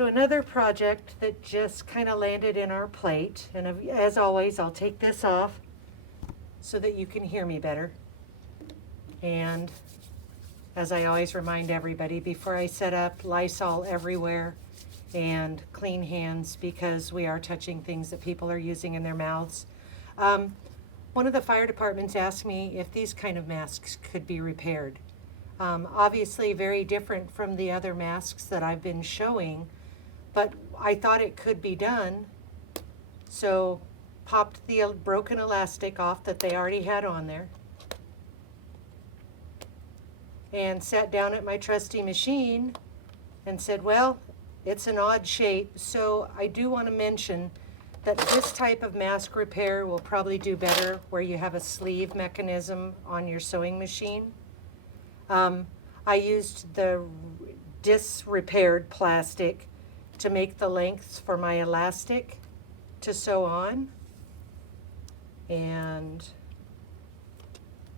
So another project that just kind of landed in our plate, and as always, I'll take this off so that you can hear me better. And as I always remind everybody, before I set up, Lysol everywhere and clean hands, because we are touching things that people are using in their mouths. One of the fire departments asked me if these kind of masks could be repaired. Obviously very different from the other masks that I've been showing, but I thought it could be done. So popped the broken elastic off that they already had on there, and sat down at my trusty machine and said, well, it's an odd shape, so I do want to mention that this type of mask repair will probably do better where you have a sleeve mechanism on your sewing machine. I used the disrepaired plastic to make the lengths for my elastic to sew on. And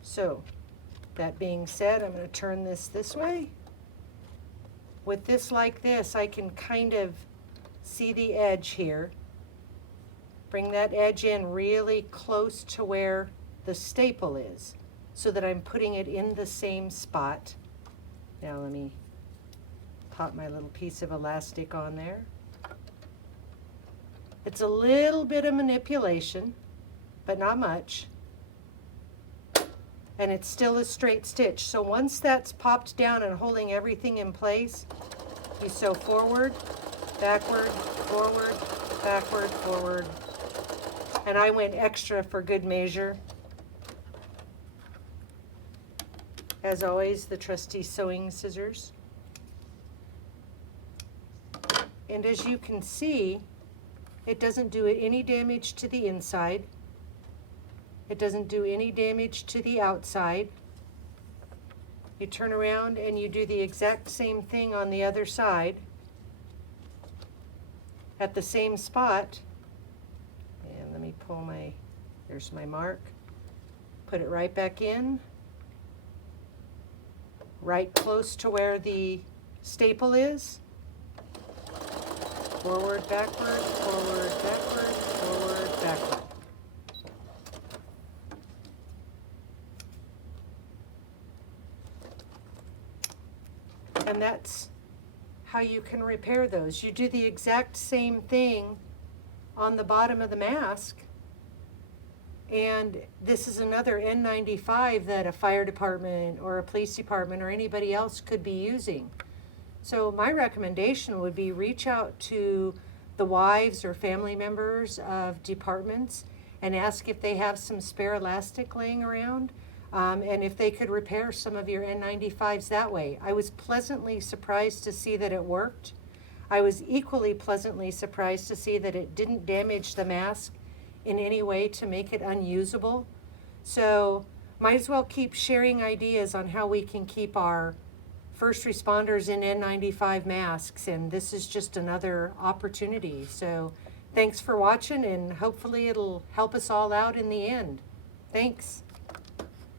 so, that being said, I'm going to turn this way. With this like this, I can kind of see the edge here. Bring that edge in really close to where the staple is, so that I'm putting it in the same spot. Now let me pop my little piece of elastic on there. It's a little bit of manipulation, but not much. And it's still a straight stitch. So once that's popped down and holding everything in place, you sew forward, backward, forward, backward, forward. And I went extra for good measure. As always, the trusty sewing scissors. And as you can see, it doesn't do any damage to the inside. It doesn't do any damage to the outside. You turn around and you do the exact same thing on the other side at the same spot. And let me pull my, there's my mark. Put it right back in, right close to where the staple is. Forward, backward, forward, backward, forward, backward. And that's how you can repair those. You do the exact same thing on the bottom of the mask. And this is another N-95 that a fire department or a police department or anybody else could be using. So my recommendation would be reach out to the wives or family members of departments and ask if they have some spare elastic laying around. And if they could repair some of your N95s that way. I was pleasantly surprised to see that it worked. I was equally pleasantly surprised to see that it didn't damage the mask in any way to make it unusable. So might as well keep sharing ideas on how we can keep our first responders in N95 masks, and this is just another opportunity. So thanks for watching, and hopefully it'll help us all out in the end. Thanks.